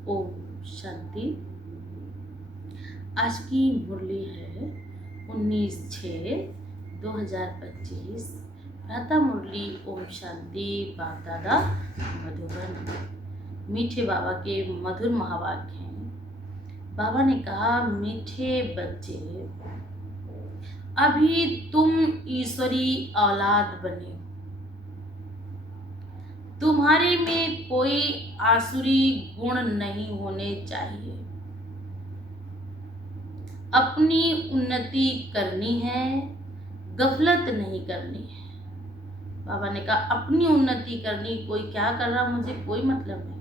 ओम शांति। आज की मुरली है 19/6/2025। प्रातः मुरली ओम शांति बाप दादा मधुबन। मीठे बाबा के मधुर महावाक्य हैं। बाबा ने कहा, मीठे बच्चे, अभी तुम ईश्वरी औलाद बने हो। तुम्हारे में कोई आसुरी गुण नहीं होने चाहिए। अपनी उन्नति करनी है, गफलत नहीं करनी है। बाबा ने कहा, अपनी उन्नति करनी, कोई क्या कर रहा मुझे कोई मतलब नहीं।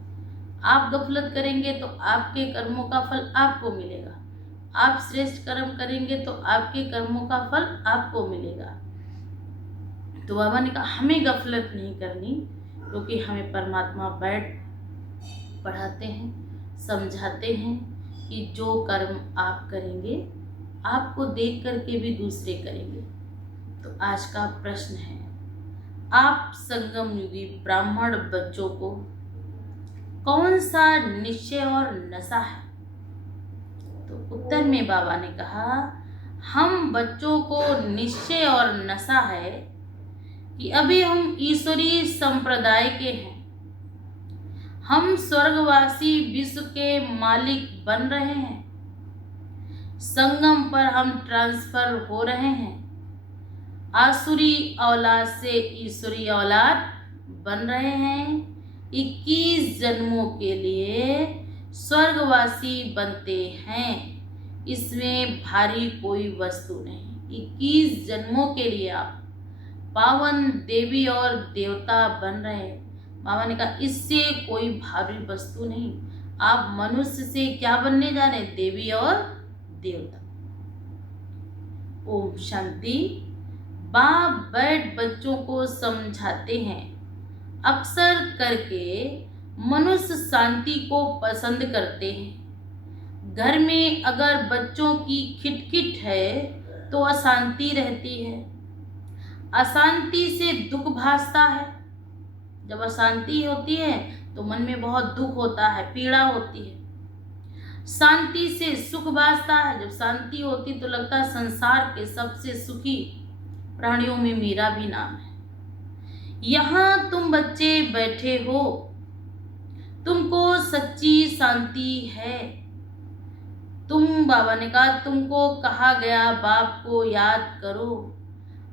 आप गफलत करेंगे तो आपके कर्मों का फल आपको मिलेगा। आप श्रेष्ठ कर्म करेंगे तो आपके कर्मों का फल आपको मिलेगा। तो बाबा ने कहा, हमें गफलत नहीं करनी, क्योंकि हमें परमात्मा बैठ पढ़ाते हैं, समझाते हैं कि जो कर्म आप करेंगे आपको देख करके भी दूसरे करेंगे। तो आज का प्रश्न है, आप संगम युगी ब्राह्मण बच्चों को कौन सा निश्चय और नशा है? तो उत्तर में बाबा ने कहा, हम बच्चों को निश्चय और नशा है कि अभी हम ईश्वरीय संप्रदाय के हैं। हम स्वर्गवासी विश्व के मालिक बन रहे हैं। संगम पर हम ट्रांसफर हो रहे हैं। आसुरी औलाद से ईश्वरी औलाद बन रहे हैं। 21 जन्मों के लिए स्वर्गवासी बनते हैं। इसमें भारी कोई वस्तु नहीं। 21 जन्मों के लिए आप पावन देवी और देवता बन रहे हैं। बाबा ने कहा, इससे कोई भारी वस्तु नहीं। आप मनुष्य से क्या बनने जा रहे हैं? देवी और देवता। ओम शांति। बाप बैठ बच्चों को समझाते हैं, अक्सर करके मनुष्य शांति को पसंद करते हैं। घर में अगर बच्चों की खिटखिट है तो अशांति रहती है। अशांति से दुख भासता है। जब अशांति होती है तो मन में बहुत दुख होता है, पीड़ा होती है। शांति से सुख भासता है। जब शांति होती तो लगता है संसार के सबसे सुखी प्राणियों में मेरा भी नाम है। यहाँ तुम बच्चे बैठे हो, तुमको सच्ची शांति है। बाबा ने कहा, तुमको कहा गया बाप को याद करो,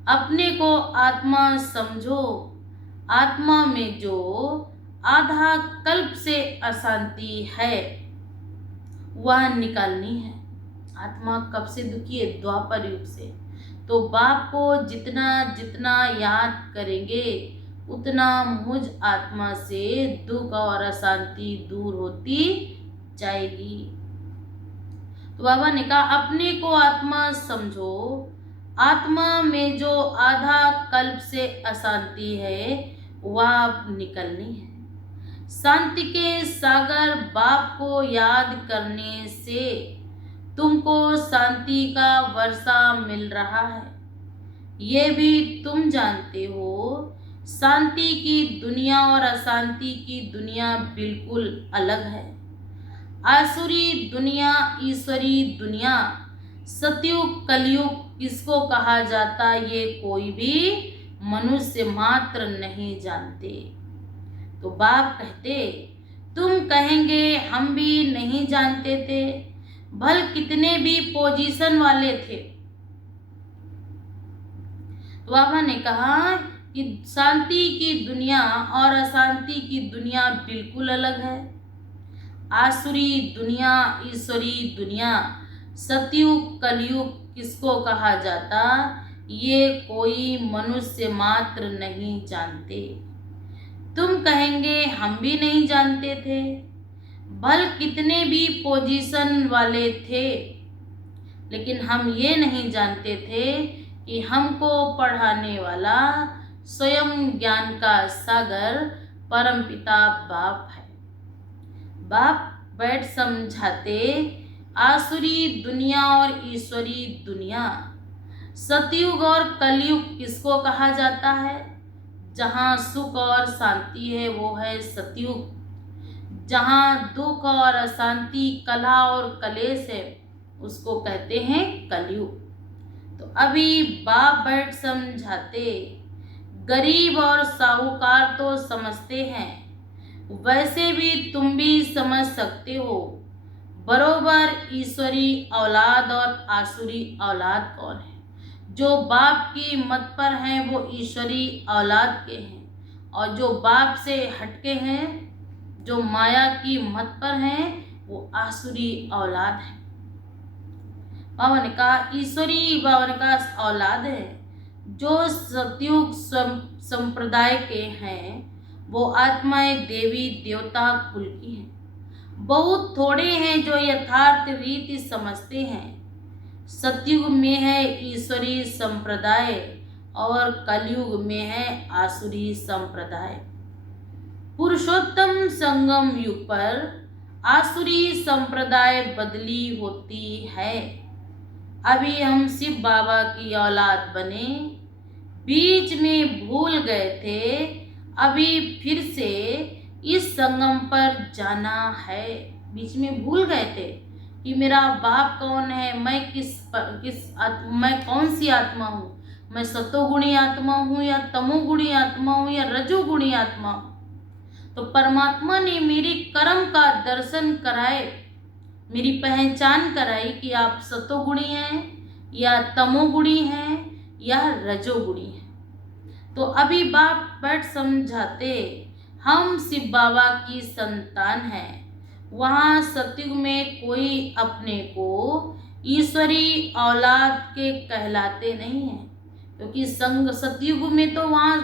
अपने को आत्मा समझो। आत्मा में जो आधा कल्प से अशांति है वह निकालनी है। आत्मा कब से दुखी है? द्वापर युग से। तो बाप को जितना जितना याद करेंगे उतना मुझ आत्मा से दुख और अशांति दूर होती जाएगी। तो बाबा ने कहा, अपने को आत्मा समझो। आत्मा में जो आधा कल्प से अशांति है वह निकलनी है। शांति के सागर बाप को याद करने से तुमको शांति का वर्षा मिल रहा है। ये भी तुम जानते हो, शांति की दुनिया और अशांति की दुनिया बिल्कुल अलग है। आसुरी दुनिया, ईश्वरी दुनिया, सतयुग कलयुग किसको कहा जाता ये कोई भी मनुष्य मात्र नहीं जानते। तो बाप कहते, तुम कहेंगे हम भी नहीं जानते थे, भल कितने भी पोजीशन वाले थे। तो बाबा ने कहा कि शांति की दुनिया और अशांति की दुनिया बिल्कुल अलग है। आसुरी दुनिया, ईश्वरी दुनिया, सतयुग कलयुग किसको कहा जाता ये कोई मनुष्य मात्र नहीं जानते। तुम कहेंगे हम भी नहीं जानते थे, भल कितने भी पोजीशन वाले थे, लेकिन हम ये नहीं जानते थे कि हमको पढ़ाने वाला स्वयं ज्ञान का सागर परमपिता बाप है। बाप बैठ समझाते, आसुरी दुनिया और ईश्वरी दुनिया, सतयुग और कलयुग किसको कहा जाता है? जहाँ सुख और शांति है वो है सतयुग। जहाँ दुख और अशांति, कलह और कलेश है, उसको कहते हैं कलयुग। तो अभी बाप बैठ समझाते, गरीब और साहूकार तो समझते हैं, वैसे भी तुम भी समझ सकते हो बरोबर ईश्वरी औलाद और आसुरी औलाद कौन है। जो बाप की मत पर हैं वो ईश्वरी औलाद के हैं, और जो बाप से हटके हैं, जो माया की मत पर हैं, वो आसुरी औलाद है। बाबा ने कहा ईश्वरी बाबा ने कहा औलाद है जो सतयुग संप्रदाय के हैं, वो आत्माएं देवी देवता कुल की हैं। बहुत थोड़े हैं जो यथार्थ रीति समझते हैं। सतयुग में है ईश्वरी संप्रदाय और कलयुग में है आसुरी संप्रदाय। पुरुषोत्तम संगम युग पर आसुरी संप्रदाय बदली होती है। अभी हम शिव बाबा की औलाद बने, बीच में भूल गए थे, अभी फिर से इस संगम पर जाना है। बीच में भूल गए थे कि मेरा बाप कौन है, मैं कौन सी आत्मा हूँ, मैं सतोगुणी आत्मा हूँ या तमोगुणी आत्मा हूँ या रजोगुणी आत्मा हूँ। तो परमात्मा ने मेरे कर्म का दर्शन कराए, मेरी पहचान कराई कि आप सतोगुणी हैं या तमोगुणी हैं या रजोगुणी हैं। तो अभी बाप बैठ समझाते, हम शिव बाबा की संतान हैं। वहाँ सतयुग में कोई अपने को ईश्वरी औलाद के कहलाते नहीं हैं, क्योंकि सतयुग में तो वहाँ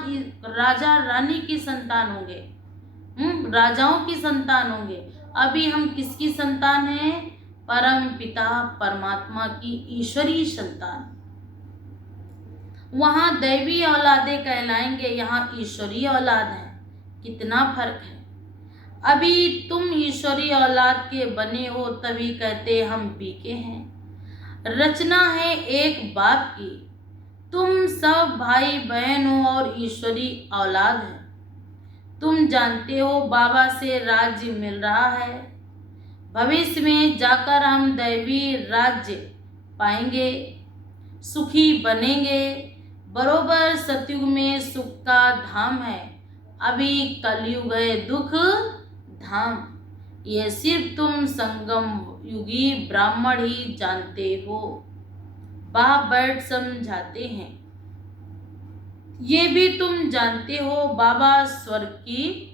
राजा रानी की संतान होंगे, राजाओं की संतान होंगे। अभी हम किसकी संतान हैं? परम पिता परमात्मा की ईश्वरी संतान। वहाँ दैवी औलादे कहलाएंगे, यहाँ ईश्वरी औलाद है। कितना फर्क है। अभी तुम ईश्वरी औलाद के बने हो तभी कहते हम बीके हैं। रचना है एक बाप की, तुम सब भाई बहन हो और ईश्वरी औलाद है। तुम जानते हो बाबा से राज्य मिल रहा है, भविष्य में जाकर हम दैवी राज्य पाएंगे, सुखी बनेंगे। बरोबर सतयुग में सुख का धाम है, अभी कलयुग है दुख धाम। ये सिर्फ तुम संगम युगी ब्राह्मण ही जानते हो। बाप बैठ समझाते हैं, ये भी तुम जानते हो बाबा स्वर्ग की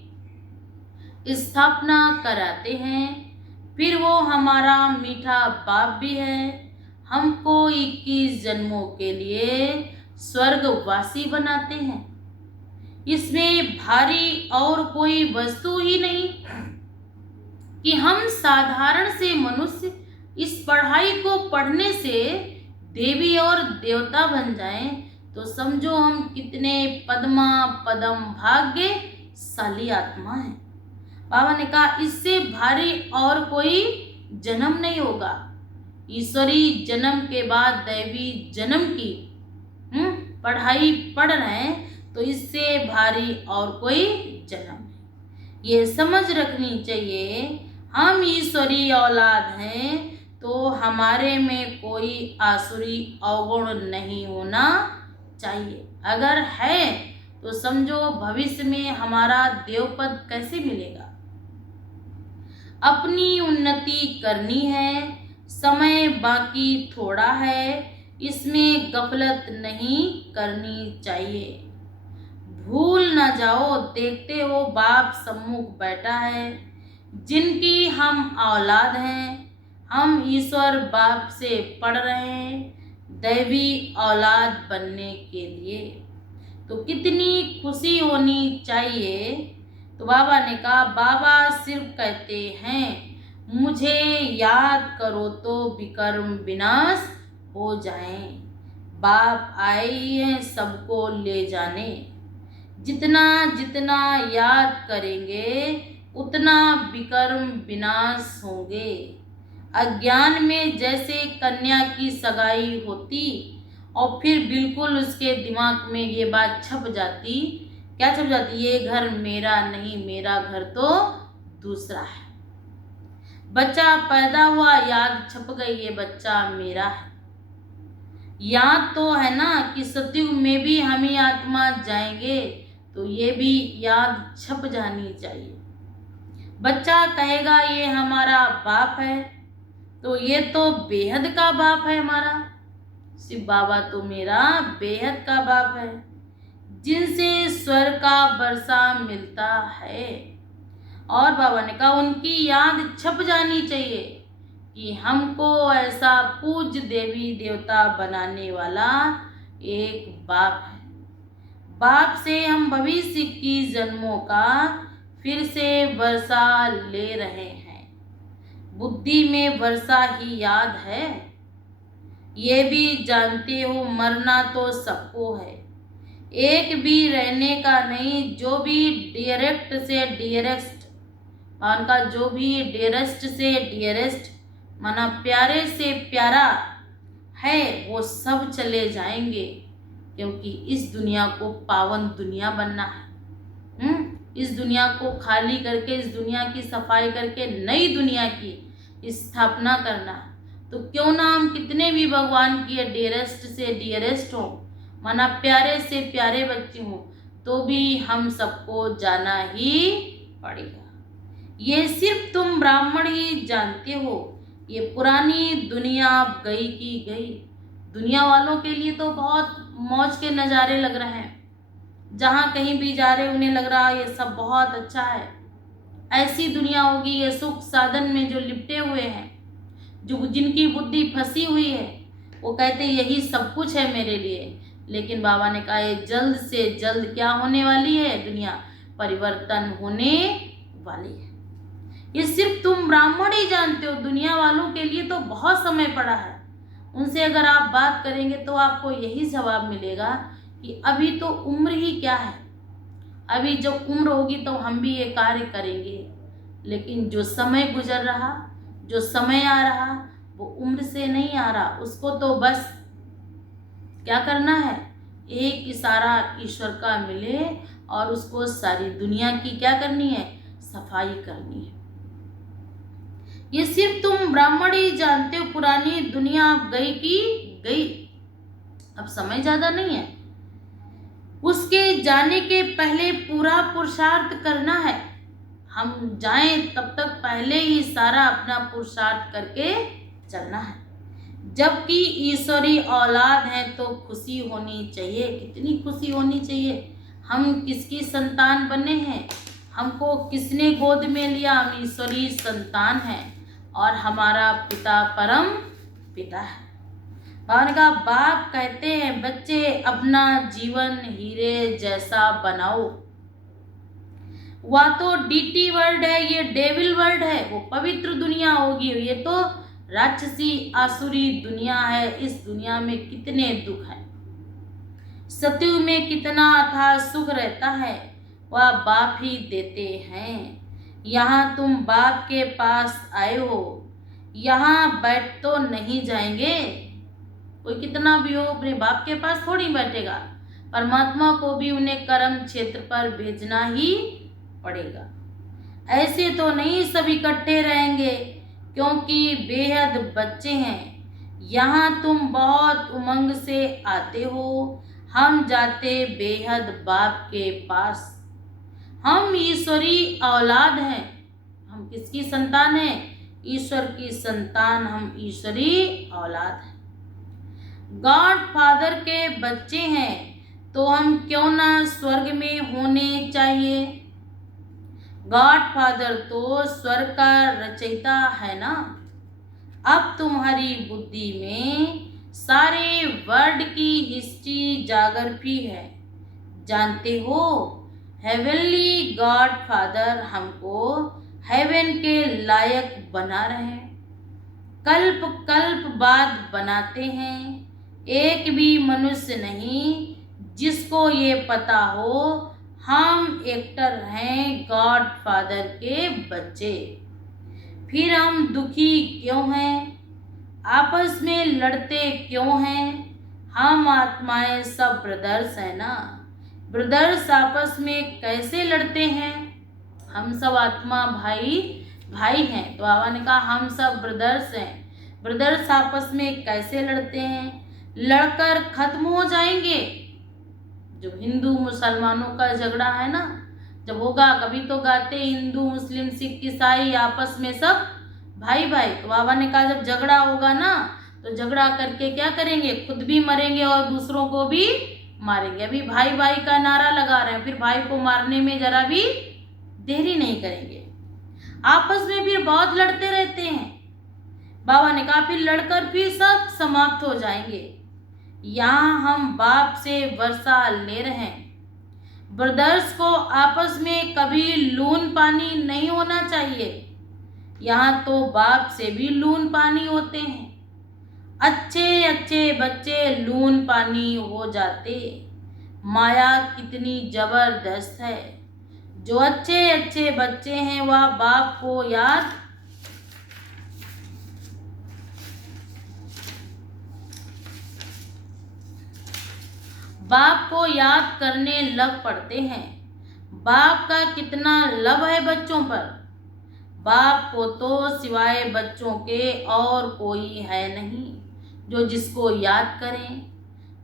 स्थापना कराते हैं, फिर वो हमारा मीठा बाप भी है। हमको 21 जन्मों के लिए स्वर्गवासी बनाते हैं। इसमें भारी और कोई वस्तु ही नहीं कि हम साधारण से मनुष्य इस पढ़ाई को पढ़ने से देवी और देवता बन जाएं, तो समझो हम कितने पद्मा पदम भाग्यशाली आत्मा है। बाबा ने कहा इससे भारी और कोई जन्म नहीं होगा। ईश्वरी जन्म के बाद दैवी जन्म की पढ़ाई पढ़ रहे हैं, तो इससे भारी और कोई जन्म नहीं। ये समझ रखनी चाहिए, हम ईश्वरी औलाद हैं तो हमारे में कोई आसुरी अवगुण नहीं होना चाहिए। अगर है तो समझो भविष्य में हमारा देवपद कैसे मिलेगा। अपनी उन्नति करनी है, समय बाकी थोड़ा है, इसमें गफलत नहीं करनी चाहिए। भूल ना जाओ, देखते हो बाप सम्मुख बैठा है, जिनकी हम औलाद हैं। हम ईश्वर बाप से पढ़ रहे हैं दैवी औलाद बनने के लिए, तो कितनी खुशी होनी चाहिए। तो बाबा ने कहा, बाबा सिर्फ कहते हैं मुझे याद करो तो विकर्म विनाश हो जाएं। बाप आए हैं सबको ले जाने, जितना जितना याद करेंगे उतना विकर्म विनाश होंगे। अज्ञान में जैसे कन्या की सगाई होती और फिर बिल्कुल उसके दिमाग में ये बात छप जाती, क्या छप जाती, ये घर मेरा नहीं, मेरा घर तो दूसरा है। बच्चा पैदा हुआ, याद छप गई, ये बच्चा मेरा है। याद तो है ना कि सतयुग में भी हम ही आत्मा जाएंगे, तो ये भी याद छप जानी चाहिए। बच्चा कहेगा ये हमारा बाप है, तो ये तो बेहद का बाप है हमारा। शिव बाबा तो मेरा बेहद का बाप है, जिनसे स्वर्ग का वर्षा मिलता है। और बाबा ने कहा उनकी याद छप जानी चाहिए कि हमको ऐसा पूज्य देवी देवता बनाने वाला एक बाप है। बाप से हम भविष्य की जन्मों का फिर से वर्षा ले रहे हैं। बुद्धि में वर्षा ही याद है। ये भी जानते हो मरना तो सबको है, एक भी रहने का नहीं। जो भी डियरेक्ट से डियरेस्ट उनका, जो भी डियरेस्ट से डियरेस्ट माना प्यारे से प्यारा है, वो सब चले जाएंगे, क्योंकि इस दुनिया को पावन दुनिया बनना है। इस दुनिया को खाली करके, इस दुनिया की सफाई करके नई दुनिया की स्थापना करना है। तो क्यों ना हम कितने भी भगवान की डियरेस्ट से डियरेस्ट हो, माना प्यारे से प्यारे बच्चे हों, तो भी हम सबको जाना ही पड़ेगा। ये सिर्फ तुम ब्राह्मण ही जानते हो। ये पुरानी दुनिया अब गई की गई। दुनिया वालों के लिए तो बहुत मौज के नज़ारे लग रहे हैं, जहाँ कहीं भी जा रहे उन्हें लग रहा है ये सब बहुत अच्छा है। ऐसी दुनिया होगी ये सुख साधन में जो लिपटे हुए हैं, जो जिनकी बुद्धि फंसी हुई है, वो कहते यही सब कुछ है मेरे लिए। लेकिन बाबा ने कहा ये जल्द से जल्द क्या होने वाली है, दुनिया परिवर्तन होने वाली है। ये सिर्फ तुम ब्राह्मण ही जानते हो, दुनिया वालों के लिए तो बहुत समय पड़ा है। उनसे अगर आप बात करेंगे तो आपको यही जवाब मिलेगा कि अभी तो उम्र ही क्या है, अभी जब उम्र होगी तो हम भी ये कार्य करेंगे। लेकिन जो समय गुजर रहा, जो समय आ रहा, वो उम्र से नहीं आ रहा। उसको तो बस क्या करना है, एक इशारा ईश्वर का मिले और उसको सारी दुनिया की क्या करनी है, सफाई करनी है। ये सिर्फ तुम ब्राह्मण ही जानते हो, पुरानी दुनिया अब गई की गई, अब समय ज्यादा नहीं है। उसके जाने के पहले पूरा पुरुषार्थ करना है। हम जाएं तब तक पहले ही सारा अपना पुरुषार्थ करके चलना है। जबकि ईश्वरी औलाद है तो खुशी होनी चाहिए। कितनी खुशी होनी चाहिए। हम किसकी संतान बने हैं, हमको किसने गोद में लिया, हम ईश्वरी संतान हैं और हमारा पिता परम पिता है। भगवान का बाप कहते हैं बच्चे अपना जीवन हीरे जैसा बनाओ। वह तो डीटी वर्ल्ड है, ये डेविल वर्ल्ड है, वो पवित्र दुनिया होगी। ये तो राक्षसी आसुरी दुनिया है। इस दुनिया में कितने दुख हैं। सतयुग में कितना अथाह सुख रहता है, वह बाप ही देते हैं। यहाँ तुम बाप के पास आए हो, यहाँ बैठ तो नहीं जाएंगे। कोई कितना भी हो अपने बाप के पास थोड़ी बैठेगा। परमात्मा को भी उन्हें कर्म क्षेत्र पर भेजना ही पड़ेगा। ऐसे तो नहीं सब इकट्ठे रहेंगे, क्योंकि बेहद बच्चे हैं। यहाँ तुम बहुत उमंग से आते हो, हम जाते बेहद बाप के पास। हम ईश्वरी औलाद हैं। हम किसकी संतान हैं, ईश्वर की संतान, हम ईश्वरी औलाद हैं। गॉड फादर के बच्चे हैं, तो हम क्यों ना स्वर्ग में होने चाहिए। गॉड फादर तो स्वर्ग का रचयिता है ना। अब तुम्हारी बुद्धि में सारे वर्ल्ड की हिस्ट्री जागृति है। जानते हो हेवनली गॉड फादर हमको हेवन के लायक बना रहे हैं। कल्प कल्प बाद बनाते हैं। एक भी मनुष्य नहीं जिसको ये पता हो हम एक्टर हैं गॉड फादर के बच्चे। फिर हम दुखी क्यों हैं, आपस में लड़ते क्यों हैं। हम आत्माएं सब ब्रदर्स हैं ना। ब्रदर्स आपस में कैसे लड़ते हैं। हम सब आत्मा भाई भाई हैं। तो बाबा ने कहा हम सब ब्रदर्स हैं। ब्रदर्स आपस में कैसे लड़ते हैं? लड़कर खत्म हो जाएंगे। जो हिंदू मुसलमानों का झगड़ा है ना, जब होगा, कभी तो गाते हिंदू मुस्लिम सिख ईसाई आपस में सब भाई भाई। तो बाबा ने कहा जब झगड़ा होगा ना, तो झगड़ा करके क्या करेंगे? खुद भी मरेंगे और दूसरों को भी मारेंगे। अभी भाई भाई का नारा लगा रहे हैं, फिर भाई को मारने में जरा भी देरी नहीं करेंगे। आपस में फिर बहुत लड़ते रहते हैं। बाबा ने कहा फिर लड़कर फिर सब समाप्त हो जाएंगे। यहाँ हम बाप से वर्षा ले रहे हैं। ब्रदर्स को आपस में कभी लून पानी नहीं होना चाहिए। यहाँ तो बाप से भी लून पानी होते हैं। अच्छे अच्छे बच्चे लून पानी हो जाते। माया कितनी जबरदस्त है। जो अच्छे अच्छे बच्चे हैं वह बाप को याद करने लग पड़ते हैं। बाप का कितना लव है बच्चों पर। बाप को तो सिवाय बच्चों के और कोई है नहीं जो जिसको याद करें।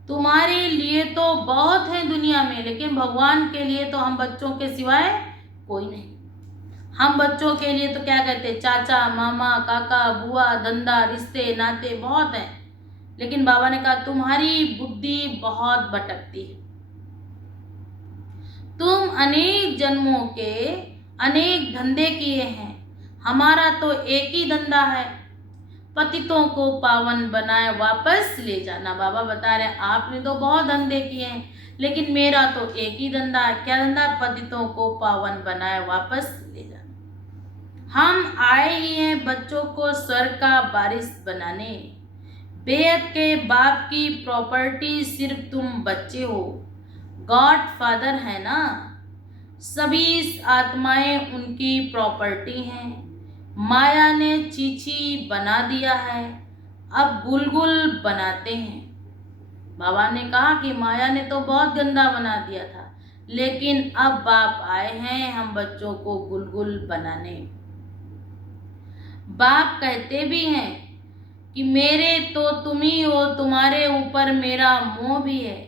तुम्हारे लिए तो बहुत है दुनिया में, लेकिन भगवान के लिए तो हम बच्चों के सिवाय कोई नहीं। हम बच्चों के लिए तो क्या कहते हैं? चाचा, मामा, काका, बुआ, धंधा, रिश्ते नाते बहुत हैं। लेकिन बाबा ने कहा तुम्हारी बुद्धि बहुत भटकती है। तुम अनेक जन्मों के अनेक धंधे किए हैं। हमारा तो एक ही धंधा है, पतितों को पावन बनाए वापस ले जाना। बाबा बता रहे आपने तो बहुत धंधे किए हैं, लेकिन मेरा तो एक ही धंधा है। क्या धंधा? पतितों को पावन बनाए वापस ले जाना। हम आए ही हैं बच्चों को स्वर्ग का वारिस बनाने। बेहद के बाप की प्रॉपर्टी सिर्फ तुम बच्चे हो। गॉड फादर है ना, सभी आत्माएं उनकी प्रॉपर्टी हैं। माया ने चीची बना दिया है, अब गुलगुल बनाते हैं। बाबा ने कहा कि माया ने तो बहुत गंदा बना दिया था, लेकिन अब बाप आए हैं हम बच्चों को गुलगुल बनाने। बाप कहते भी हैं कि मेरे तो तुम ही हो, तुम्हारे ऊपर मेरा मोह भी है।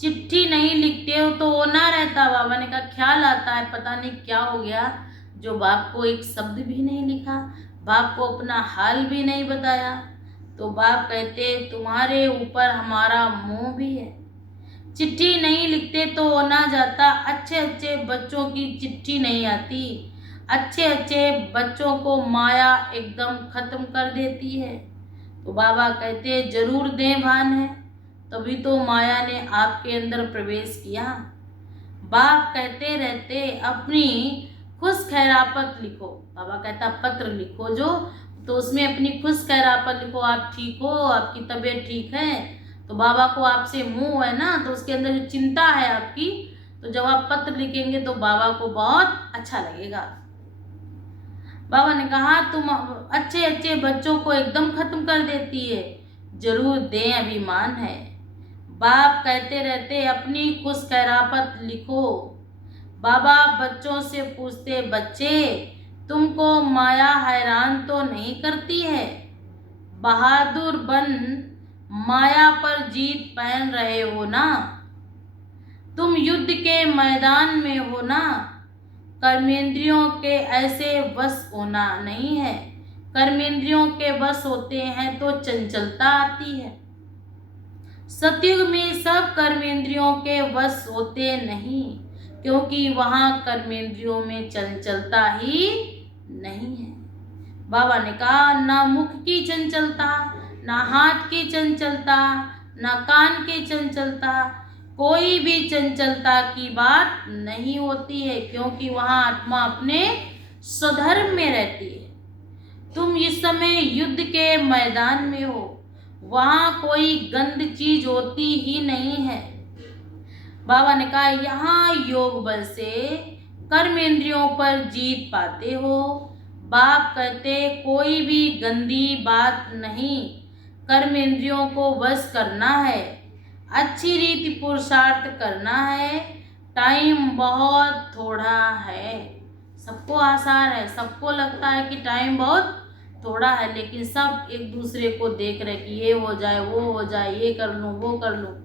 चिट्ठी नहीं लिखते हो तो वो ना रहता। बाबा ने कहा ख्याल आता है पता नहीं क्या हो गया, जो बाप को एक शब्द भी नहीं लिखा, बाप को अपना हाल भी नहीं बताया। तो बाप कहते तुम्हारे ऊपर हमारा मोह भी है। चिट्ठी नहीं लिखते तो वो ना जाता। अच्छे अच्छे बच्चों की चिट्ठी नहीं आती। अच्छे अच्छे बच्चों को माया एकदम खत्म कर देती है। तो बाबा कहते जरूर दें भान है, तभी तो माया ने आपके अंदर प्रवेश किया। बाप कहते रहते अपनी खुश खैरापत लिखो। बाबा कहता पत्र लिखो जो, तो उसमें अपनी खुश खैरापत लिखो। आप ठीक हो, आपकी तबीयत ठीक है, तो बाबा को आपसे मोह है ना, तो उसके अंदर जो चिंता है आपकी, तो जब आप पत्र लिखेंगे तो बाबा को बहुत अच्छा लगेगा। बाबा ने कहा तुम अच्छे अच्छे बच्चों को एकदम खत्म कर देती है, जरूर दें अभिमान है। बाप कहते रहते अपनी खुश खैरापत लिखो। बाबा बच्चों से पूछते बच्चे तुमको माया हैरान तो नहीं करती है? बहादुर बन माया पर जीत पहन रहे हो ना? तुम युद्ध के मैदान में हो ना? कर्मेंद्रियों के ऐसे वश होना नहीं है। कर्मेंद्रियों के वश होते हैं तो चंचलता आती है। सतयुग में सब कर्मेंद्रियों के वश होते नहीं, क्योंकि वहाँ कर्मेंद्रियों में चंचलता ही नहीं है। बाबा ने कहा ना मुख की चंचलता, ना हाथ की चंचलता, ना कान की चंचलता, कोई भी चंचलता की बात नहीं होती है, क्योंकि वहाँ आत्मा अपने स्वधर्म में रहती है। तुम इस समय युद्ध के मैदान में हो, वहाँ कोई गंद चीज होती ही नहीं है। बाबा ने कहा यहाँ योग बल से कर्मेंद्रियों पर जीत पाते हो। बाप कहते कोई भी गंदी बात नहीं, कर्मेंद्रियों को वश करना है, अच्छी रीति पुरुषार्थ करना है। टाइम बहुत थोड़ा है, सबको आसार है, सबको लगता है कि टाइम बहुत थोड़ा है, लेकिन सब एक दूसरे को देख रहे कि ये हो जाए, वो हो जाए, ये कर लूँ, वो कर लूँ।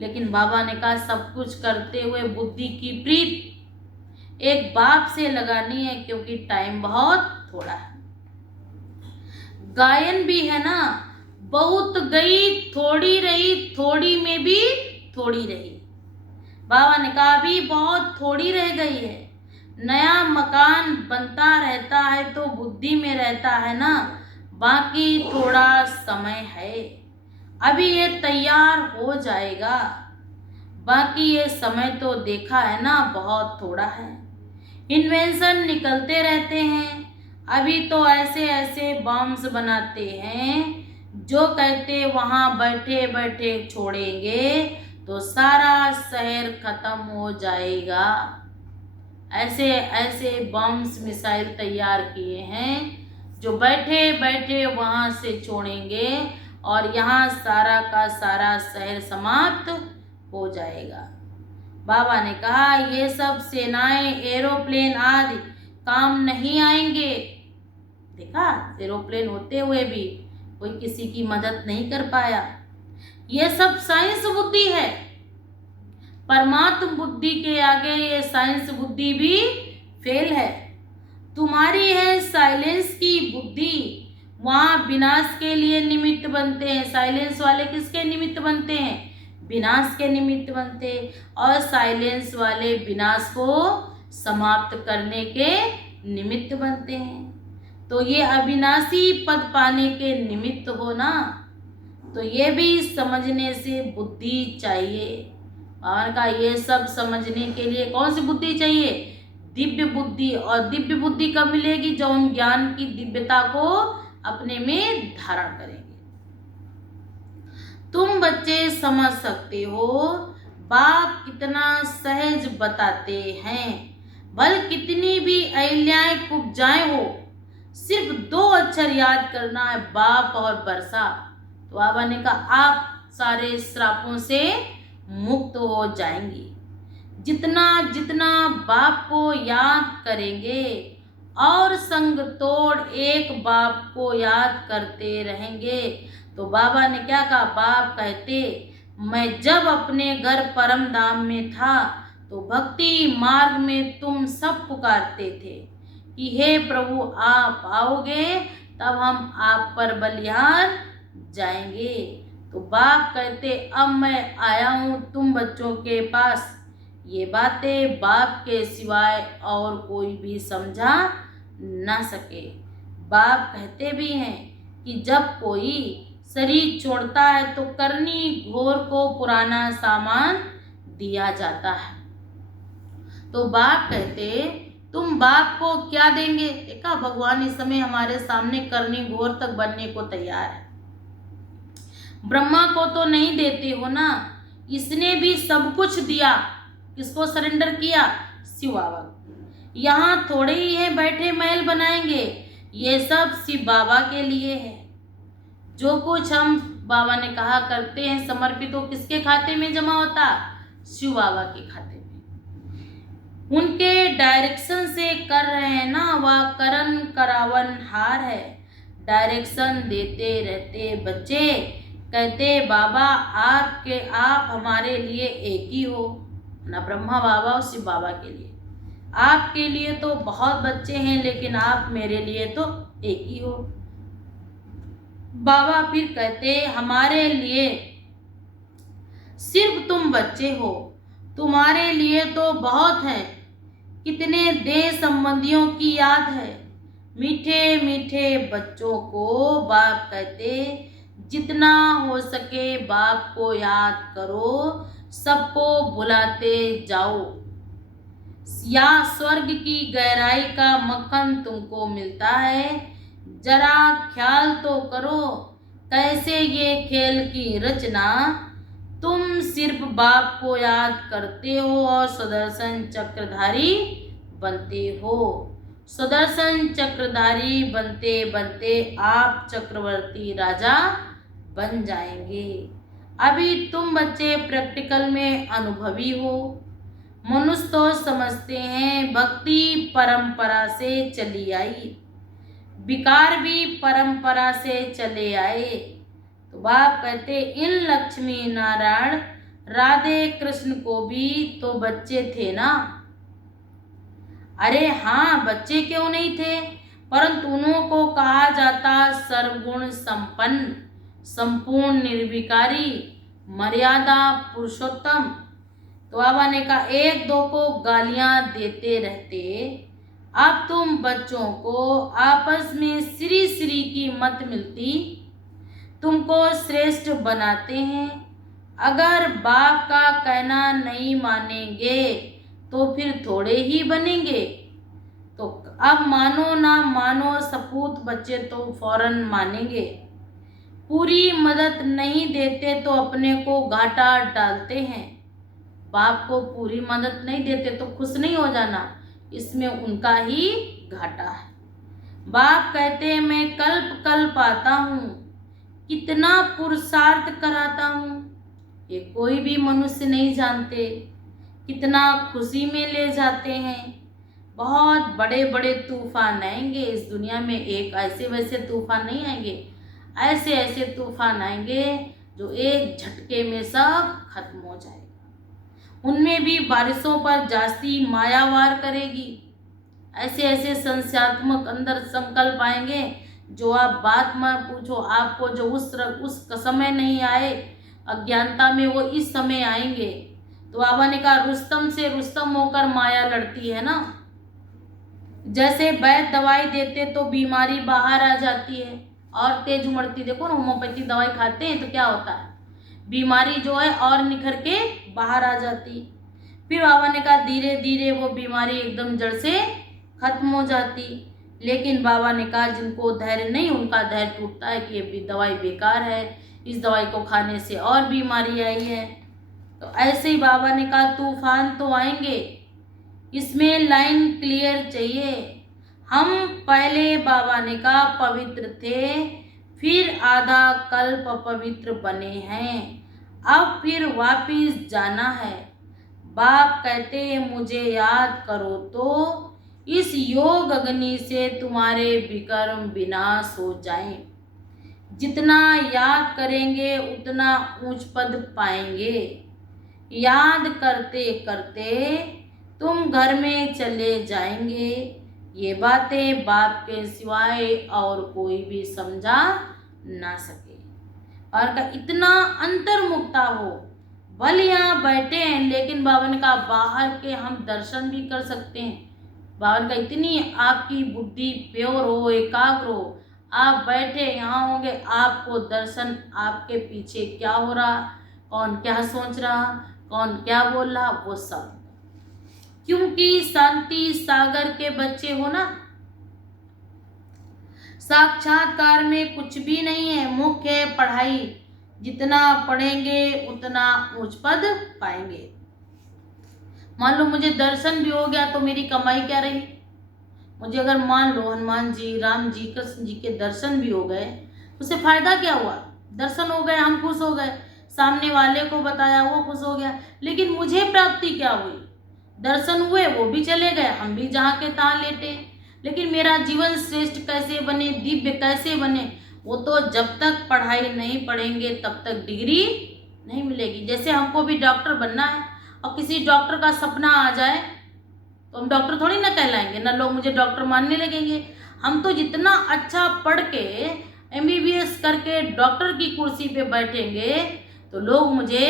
लेकिन बाबा ने कहा सब कुछ करते हुए बुद्धि की प्रीत एक बाप से लगानी है, क्योंकि टाइम बहुत थोड़ा है। गायन भी है ना, बहुत गई थोड़ी रही, थोड़ी में भी थोड़ी रही। बाबा ने कहा अभी बहुत थोड़ी रह गई है। नया मकान बनता रहता है तो बुद्धि में रहता है ना, बाकी थोड़ा समय है, अभी ये तैयार हो जाएगा, बाकी ये समय तो देखा है ना बहुत थोड़ा है। इन्वेंशन निकलते रहते हैं, अभी तो ऐसे ऐसे बॉम्ब्स बनाते हैं जो कहते वहाँ बैठे बैठे छोड़ेंगे तो सारा शहर खत्म हो जाएगा। ऐसे ऐसे बम्स मिसाइल तैयार किए हैं जो बैठे बैठे वहाँ से छोड़ेंगे और यहाँ सारा का सारा शहर समाप्त हो जाएगा। बाबा ने कहा ये सब सेनाएं, एरोप्लेन आदि काम नहीं आएंगे। देखा, एरोप्लेन होते हुए भी कोई किसी की मदद नहीं कर पाया। ये सब साइंस बुद्धि है, परमात्म बुद्धि के आगे ये साइंस बुद्धि भी फेल है। तुम्हारी है साइलेंस की बुद्धि, वहाँ विनाश के लिए निमित्त बनते हैं। साइलेंस वाले किसके निमित्त बनते हैं? विनाश के निमित्त बनते, और साइलेंस वाले विनाश को समाप्त करने के निमित्त बनते हैं। तो ये अविनाशी पद पाने के निमित्त हो ना, तो ये भी समझने से बुद्धि चाहिए। और का ये सब समझने के लिए कौन सी बुद्धि चाहिए? दिव्य बुद्धि। और दिव्य बुद्धि कब मिलेगी? जब हम ज्ञान की दिव्यता को अपने में धारण करेंगे। तुम बच्चे समझ सकते हो बाप कितना सहज बताते हैं, भल कितनी भी अहिल्याएं कुब्जाएं हो, सिर्फ 2 अक्षर याद करना है, बाप और वर्षा। तो बाबा ने कहा आप सारे श्रापों से मुक्त हो जाएंगी। जितना जितना बाप को याद करेंगे और संग तोड़ एक बाप को याद करते रहेंगे। तो बाबा ने क्या कहा? बाप कहते मैं जब अपने घर परम धाम में था तो भक्ति मार्ग में तुम सब पुकारते थे कि हे प्रभु आप आओगे तब हम आप पर बलिहार जाएंगे। तो बाप कहते अब मैं आया हूँ तुम बच्चों के पास, ये बातें बाप के सिवाय और कोई भी समझा ना सके। बाप कहते भी हैं कि जब कोई शरीर छोड़ता है तो करनी घोर को पुराना सामान दिया जाता है। तो बाप कहते तुम बाप को क्या देंगे? देखा, भगवान इस समय हमारे सामने करनी घोर तक बनने को तैयार है। ब्रह्मा को तो नहीं देते हो ना, इसने भी सब कुछ दिया। किसको सरेंडर किया? शिव बाबा। यहाँ थोड़े ही है बैठे महल बनाएंगे, ये सब शिव बाबा के लिए है। जो कुछ हम बाबा ने कहा करते हैं समर्पित, तो किसके खाते में जमा होता? शिव बाबा के खाते में। उनके डायरेक्शन से कर रहे हैं ना, वह करन करावन हार है। डायरेक्शन देते रहते बच्चे कहते बाबा आप हमारे लिए एक ही हो ना, ब्रह्मा बाबा और शिव बाबा के लिए। आपके लिए तो बहुत बच्चे हैं, लेकिन आप मेरे लिए तो एक ही हो। बाबा फिर कहते हमारे लिए सिर्फ तुम बच्चे हो, तुम्हारे लिए तो बहुत है। कितने देश संबंधियों की याद है, मीठे मीठे बच्चों को बाप कहते जितना हो सके बाप को याद करो, सबको बुलाते जाओ। या स्वर्ग की गहराई का मक्खन तुमको मिलता है, जरा ख्याल तो करो कैसे ये खेल की रचना। तुम सिर्फ बाप को याद करते हो और सुदर्शन चक्रधारी बनते हो। सुदर्शन चक्रधारी बनते बनते आप चक्रवर्ती राजा बन जाएंगे। अभी तुम बच्चे प्रैक्टिकल में अनुभवी हो, मनुष्य तो समझते हैं भक्ति परंपरा से चली आई, विकार भी परंपरा से चले आए। तो बाप कहते इन लक्ष्मी नारायण राधे कृष्ण को भी तो बच्चे थे ना। अरे हाँ, बच्चे क्यों नहीं थे, परंतु उन्हों को कहा जाता सर्वगुण संपन्न, संपूर्ण निर्विकारी, मर्यादा पुरुषोत्तम। तो बाबा ने कहा एक दो को गालियां देते रहते, अब तुम बच्चों को आपस में श्री श्री की मत मिलती, तुमको श्रेष्ठ बनाते हैं। अगर बाप का कहना नहीं मानेंगे तो फिर थोड़े ही बनेंगे। तो अब मानो ना मानो सपूत बच्चे तो फौरन मानेंगे। पूरी मदद नहीं देते तो अपने को घाटा डालते हैं। बाप को पूरी मदद नहीं देते तो खुश नहीं हो जाना, इसमें उनका ही घाटा है। बाप कहते मैं कल्प कल्प आता हूँ, कितना पुरुषार्थ कराता हूँ, ये कोई भी मनुष्य नहीं जानते। कितना खुशी में ले जाते हैं। बहुत बड़े बड़े तूफान आएंगे इस दुनिया में, एक ऐसे वैसे तूफान नहीं आएंगे, ऐसे ऐसे तूफान आएंगे जो एक झटके में सब खत्म हो जाएगा। उनमें भी बारिशों पर जास्ती मायावार करेगी। ऐसे ऐसे संस्यात्मक अंदर संकल्प आएंगे जो आप बात मत पूछो, आपको जो उस समय नहीं आए अज्ञानता में, वो इस समय आएंगे। तो बाबा ने कहा रुस्तम से रुस्तम होकर माया लड़ती है ना। जैसे वैद्य दवाई देते तो बीमारी बाहर आ जाती है और तेज उमड़ती। देखो ना, होम्योपैथिक दवाई खाते हैं तो क्या होता है, बीमारी जो है और निखर के बाहर आ जाती। फिर बाबा ने कहा धीरे धीरे वो बीमारी एकदम जड़ से खत्म हो जाती। लेकिन बाबा ने कहा जिनको धैर्य नहीं, उनका धैर्य टूटता है कि ये दवाई बेकार है, इस दवाई को खाने से और बीमारी आई है। तो ऐसे ही बाबा ने कहा तूफान तो आएंगे, इसमें लाइन क्लियर चाहिए। हम पहले बाबा ने कहा पवित्र थे, फिर आधा कल्प अपवित्र बने हैं, अब फिर वापिस जाना है। बाप कहते मुझे याद करो तो इस योग अग्नि से तुम्हारे विकर्म विनाश हो जाएं। जितना याद करेंगे उतना ऊंच पद पाएंगे। याद करते करते तुम घर में चले जाएंगे। ये बातें बाप के सिवाय और कोई भी समझा ना सके। और का इतना अंतर्मुक्ता हो, भले यहाँ बैठे हैं लेकिन बाबा ने कहा बाहर के हम दर्शन भी कर सकते हैं। बाबा ने कहा इतनी आपकी बुद्धि प्योर हो, एकाग्र हो, आप बैठे यहाँ होंगे, आपको दर्शन, आपके पीछे क्या हो रहा, कौन क्या सोच रहा, कौन क्या बोल रहा, वो सब। क्योंकि शांति सागर के बच्चे हो ना। साक्षात्कार में कुछ भी नहीं है, मुख्य है पढ़ाई। जितना पढ़ेंगे उतना उच्च पद पाएंगे। मान लो मुझे दर्शन भी हो गया तो मेरी कमाई क्या रही। मुझे अगर मान लो हनुमान जी, राम जी, कृष्ण जी के दर्शन भी हो गए, उससे फायदा क्या हुआ। दर्शन हो गए, हम खुश हो गए, सामने वाले को बताया वो खुश हो गया, लेकिन मुझे प्राप्ति क्या हुई। दर्शन हुए, वो भी चले गए, हम भी जहाँ के तहाँ लेटे, लेकिन मेरा जीवन श्रेष्ठ कैसे बने, दिव्य कैसे बने, वो तो जब तक पढ़ाई नहीं पढ़ेंगे तब तक डिग्री नहीं मिलेगी। जैसे हमको भी डॉक्टर बनना है और किसी डॉक्टर का सपना आ जाए तो हम डॉक्टर थोड़ी ना कहलाएंगे, ना लोग मुझे डॉक्टर मानने लगेंगे। हम तो जितना अच्छा पढ़ के MBBS करके डॉक्टर की कुर्सी पे बैठेंगे तो लोग मुझे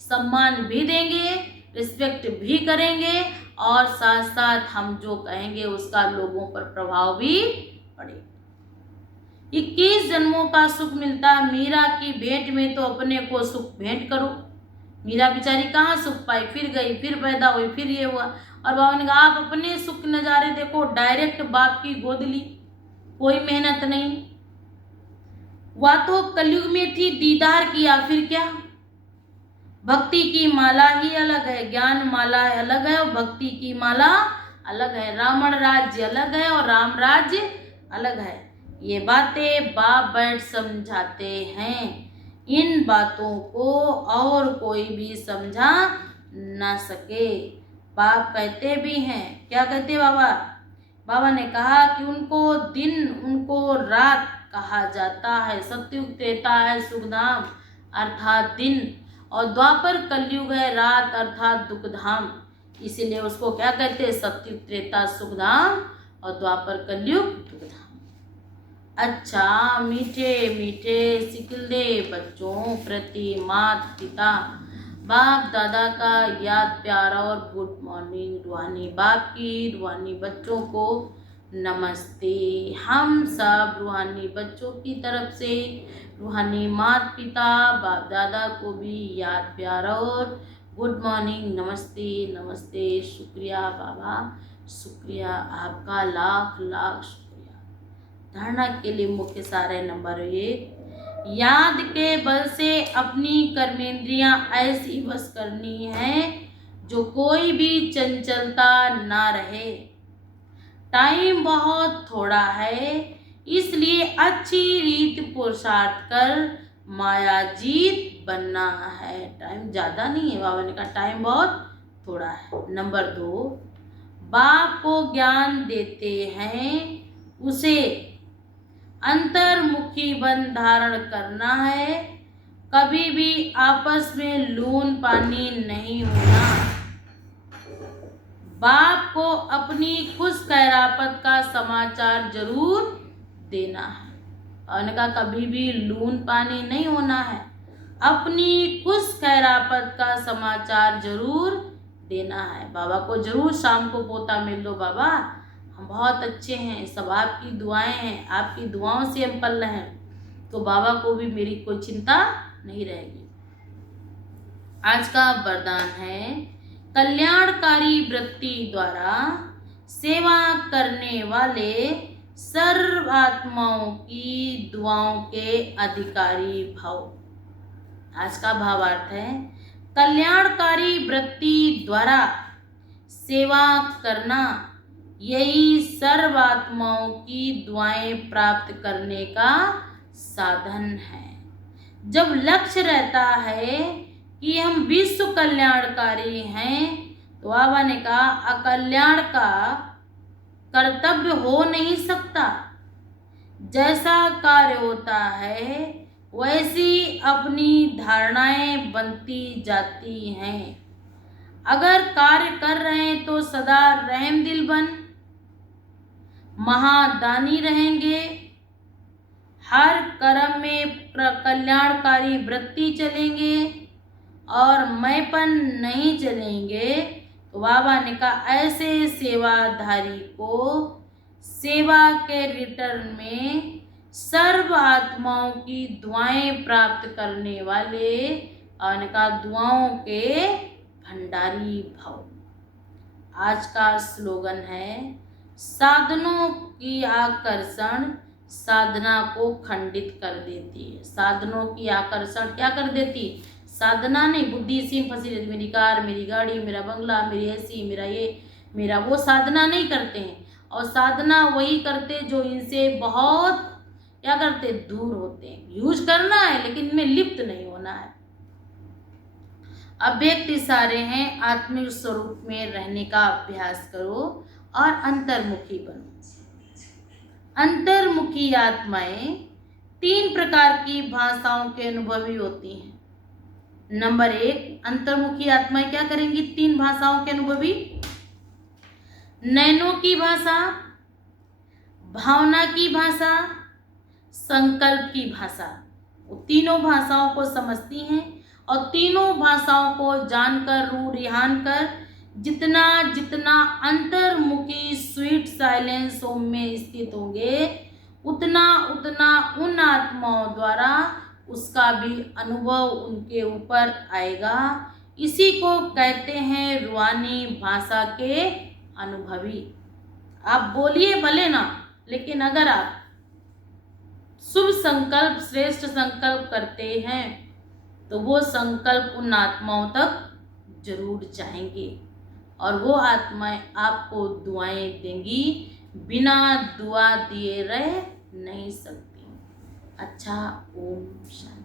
सम्मान भी देंगे, रिस्पेक्ट भी करेंगे, और साथ साथ हम जो कहेंगे उसका लोगों पर प्रभाव भी पड़ेगा। 21 जन्मों का सुख मिलता, मीरा की भेंट में तो अपने को सुख भेंट करो। मीरा बेचारी कहाँ सुख पाई, फिर गई, फिर पैदा हुई, फिर ये हुआ। और बाबा ने कहा आप अपने सुख नज़ारे देखो, डायरेक्ट बाप की गोद ली, कोई मेहनत नहीं। वह तो कलयुग में थी, दीदार किया, फिर क्या। भक्ति की माला ही अलग है, ज्ञान माला अलग है और भक्ति की माला अलग है। रावण राज्य अलग है और राम राज्य अलग है। ये बातें बाप बैठ समझाते हैं। इन बातों को और कोई भी समझा ना सके। बाप कहते भी हैं, क्या कहते बाबा? बाबा ने कहा कि उनको दिन उनको रात कहा जाता है। सतयुग त्रेता है सुखधाम अर्थात दिन, और द्वापर कलयुग है रात अर्थात दुखधाम। इसीलिए उसको क्या कहते हैं? सतयुग त्रेता सुखधाम और द्वापर कलयुग दुखधाम। अच्छा मीठे मीठे सिकिलदे बच्चों प्रति माता पिता बाप दादा का याद प्यारा और गुड मॉर्निंग। रूहानी बाप की रूहानी बच्चों को नमस्ते। हम सब रूहानी बच्चों की तरफ से रूहानी माता पिता बाप दादा को भी याद प्यारा और गुड मॉर्निंग, नमस्ते नमस्ते। शुक्रिया बाबा, शुक्रिया आपका, लाख लाख शुक्रिया। धारणा के लिए मुख्य सार है नंबर 1, याद के बल से अपनी कर्मेंद्रियां ऐसी बस करनी है जो कोई भी चंचलता ना रहे। टाइम बहुत थोड़ा है, इसलिए अच्छी रीत पुरुषार्थ कर मायाजीत बनना है। टाइम ज़्यादा नहीं है, बाबा ने कहा टाइम बहुत थोड़ा है। नंबर 2, बाप को ज्ञान देते हैं उसे अंतर्मुखी बन धारण करना है। कभी भी आपस में लून पानी नहीं होना। बाप को अपनी खुश खैरापत का समाचार जरूर देना है। और कहा कभी भी लून पानी नहीं होना है, अपनी खुश खैरापत का समाचार जरूर देना है। बाबा को जरूर शाम को पोता मिल दो, बाबा हम बहुत अच्छे हैं, सब आपकी दुआएं हैं, आपकी दुआओं से हम पल रहे हैं, तो बाबा को भी मेरी कोई चिंता नहीं रहेगी। आज का वरदान है, कल्याणकारी वृत्ति द्वारा सेवा करने वाले सर्व आत्माओं की दुआओं के अधिकारी भव। आज का भावार्थ है, कल्याणकारी वृत्ति द्वारा सेवा करना यही सर्व आत्माओं की दुआएं प्राप्त करने का साधन है। जब लक्ष्य रहता है कि हम विश्व कल्याणकारी हैं, तो बाबा ने कहा अकल्याण का कर्तव्य हो नहीं सकता। जैसा कार्य होता है वैसी अपनी धारणाएं बनती जाती हैं। अगर कार्य कर रहे हैं तो सदा रहम दिल बन महादानी रहेंगे। हर कर्म में कल्याणकारी वृत्ति चलेंगे और मैंपन नहीं चलेंगे। तो बाबा ने कहा ऐसे सेवाधारी को सेवा के रिटर्न में सर्व आत्माओं की दुआएं प्राप्त करने वाले और कहा दुआओं के भंडारी भव। आज का स्लोगन है, साधनों की आकर्षण साधना को खंडित कर देती है। साधनों की आकर्षण क्या कर देती? साधना नहीं, बुद्धि इसी में फंसी रहती, मेरी कार, मेरी गाड़ी, मेरा बंगला, मेरी ऐसी, मेरा ये, मेरा वो। साधना नहीं करते हैं, और साधना वही करते जो इनसे बहुत क्या करते, दूर होते हैं। यूज करना है लेकिन इनमें लिप्त नहीं होना है। अव्यक्त इशारे हैं, आत्मिक स्वरूप में रहने का अभ्यास करो और अंतर्मुखी बनो। अंतर्मुखी आत्माएं 3 प्रकार की भाषाओं के अनुभवी होती हैं। नंबर 1, अंतर्मुखी आत्माएं क्या करेंगी? 3 भाषाओं के अनुभवी, नैनों की भाषा, भावना की भाषा, संकल्प की भाषा। वो तीनों भाषाओं को समझती हैं और तीनों भाषाओं को जानकर, रूह रिहान कर जितना जितना अंतर्मुखी स्वीट साइलेंस ओम में स्थित होंगे, उतना उतना उन आत्माओं द्वारा उसका भी अनुभव उनके ऊपर आएगा। इसी को कहते हैं रूहानी भाषा के अनुभवी। आप बोलिए भले ना, लेकिन अगर आप शुभ संकल्प, श्रेष्ठ संकल्प करते हैं तो वो संकल्प उन आत्माओं तक जरूर जाएंगे और वो आत्माएं आपको दुआएं देंगी, बिना दुआ दिए रह नहीं सकती। अच्छा, ओम शांति।